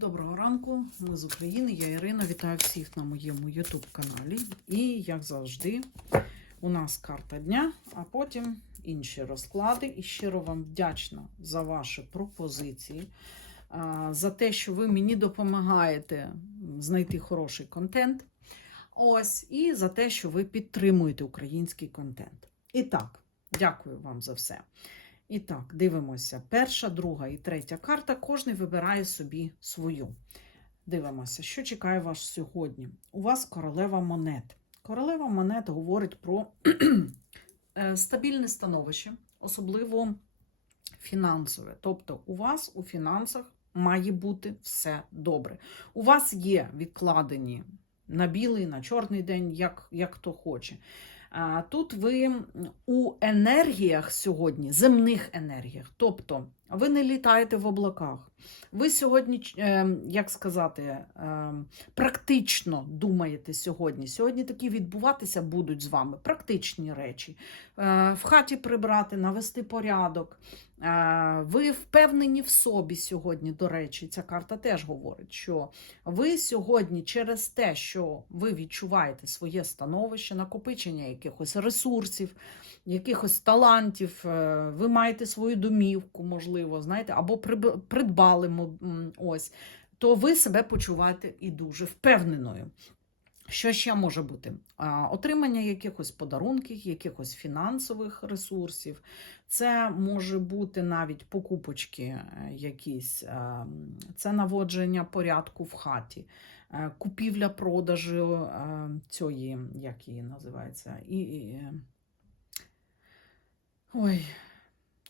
Доброго ранку, ми з України. Я Ірина. Вітаю всіх на моєму YouTube каналі. І, як завжди, у нас карта дня, а потім інші розклади. І щиро вам вдячна за ваші пропозиції, за те, що ви мені допомагаєте знайти хороший контент. Ось, і за те, що ви підтримуєте український контент. І так, дякую вам за все. І так, дивимося. Перша, друга і третя карта. Кожен вибирає собі свою. Дивимося, що чекає вас сьогодні. У вас королева монет. Королева монет говорить про е, стабільне становище, особливо фінансове. Тобто, у вас у фінансах має бути все добре. У вас є відкладені на білий, на чорний день, як, як хто хоче. Тут ви у енергіях сьогодні, земних енергіях, тобто ви не літаєте в облаках. Ви сьогодні, е, як сказати, е, практично думаєте сьогодні. Сьогодні такі відбуватися будуть з вами практичні речі. Е, В хаті прибрати, навести порядок. Е, Ви впевнені в собі сьогодні, до речі, ця карта теж говорить, що ви сьогодні через те, що ви відчуваєте своє становище, накопичення якихось ресурсів, якихось талантів, е, ви маєте свою домівку, можливо, знаєте, або придбали ось, то ви себе почуваєте і дуже впевненою. Що ще може бути? Отримання якихось подарунків, якихось фінансових ресурсів. Це може бути навіть покупочки е, якісь, це наводження порядку в хаті, е, купівля продажу е, цієї, як її називається, і, і, ой,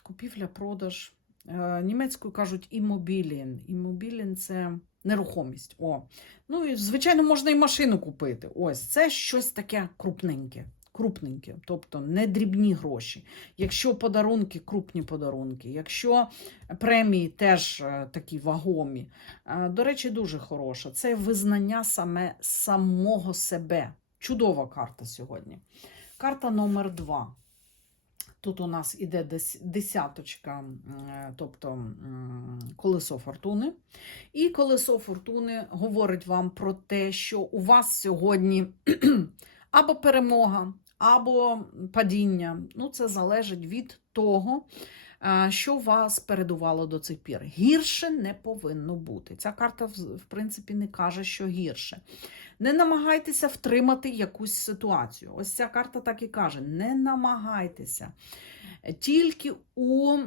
купівля-продаж. Е, Німецькою кажуть іммобілін. Іммобілін це нерухомість. О. Ну і, звичайно, можна і машину купити. Ось це щось таке крупненьке. Крупненьке, тобто не дрібні гроші. Якщо подарунки, крупні подарунки, якщо премії теж е, такі вагомі. Е, До речі, дуже хороша. Це визнання саме самого себе. Чудова карта сьогодні. Карта номер два. Тут у нас іде десяточка, е, тобто колесо фортуни. І колесо фортуни говорить вам про те, що у вас сьогодні або перемога, або падіння. Ну, це залежить від того, що вас передувало до цих пір. Гірше не повинно бути. Ця карта, в принципі, не каже, що гірше. Не намагайтеся втримати якусь ситуацію. Ось ця карта так і каже: не намагайтеся. Тільки у е,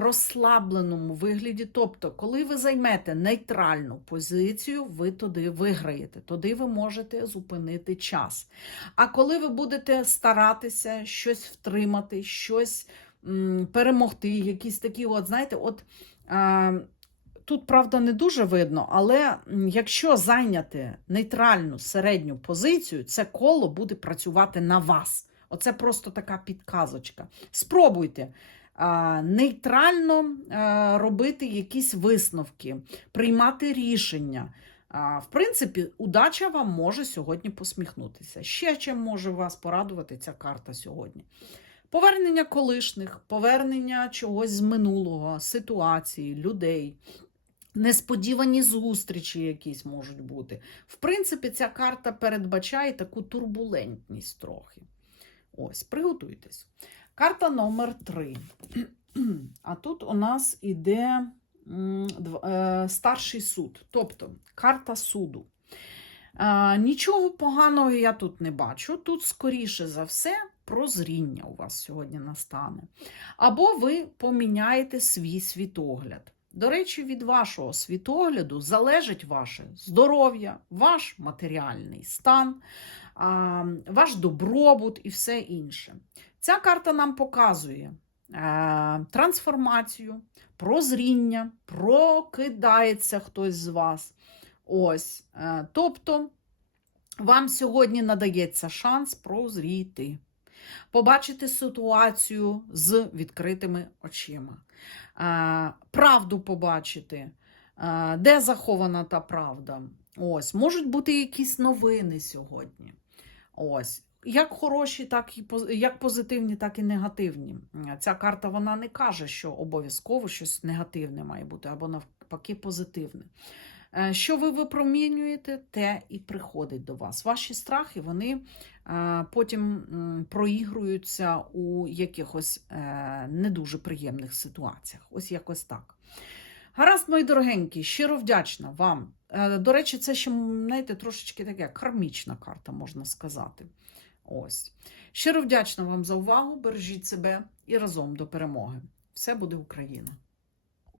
розслабленому вигляді, тобто, коли ви займете нейтральну позицію, ви туди виграєте, туди ви можете зупинити час. А коли ви будете старатися щось втримати, щось перемогти, якісь такі, от, знаєте, от. Е, Тут, правда, не дуже видно, але якщо зайняти нейтральну середню позицію, це коло буде працювати на вас. Оце просто така підказочка. Спробуйте а, нейтрально а, робити якісь висновки, приймати рішення. В принципі, удача вам може сьогодні посміхнутися. Ще чим може вас порадувати ця карта сьогодні. Повернення колишніх, повернення чогось з минулого, ситуації, людей. Несподівані зустрічі якісь можуть бути. В принципі, ця карта передбачає таку турбулентність трохи. Ось, приготуйтесь. Карта номер 3. А тут у нас іде е, старший суд, тобто карта суду. Е, Нічого поганого я тут не бачу. Тут, скоріше за все, прозріння у вас сьогодні настане. Або ви поміняєте свій світогляд. До речі, від вашого світогляду залежить ваше здоров'я, ваш матеріальний стан, ваш добробут і все інше. Ця карта нам показує е, трансформацію, прозріння, прокидається хтось з вас. Ось. Е, тобто, вам сьогодні надається шанс прозріти, побачити ситуацію з відкритими очима, правду побачити, де захована та правда. Ось, можуть бути якісь новини сьогодні. Ось. Як хороші, так і як позитивні, так і негативні. Ця карта вона не каже, що обов'язково щось негативне має бути, або навпаки позитивне. Е, Що ви випромінюєте, те і приходить до вас. Ваші страхи вони е, потім проігруються у якихось е, не дуже приємних ситуаціях. Ось якось так. Гаразд, мої дорогенькі, щиро вдячна вам. До речі, це ще, знаєте, трошечки таке кармічна карта, можна сказати. Ось. Щиро вдячна вам за увагу. Бережіть себе і разом до перемоги. Все буде Україна!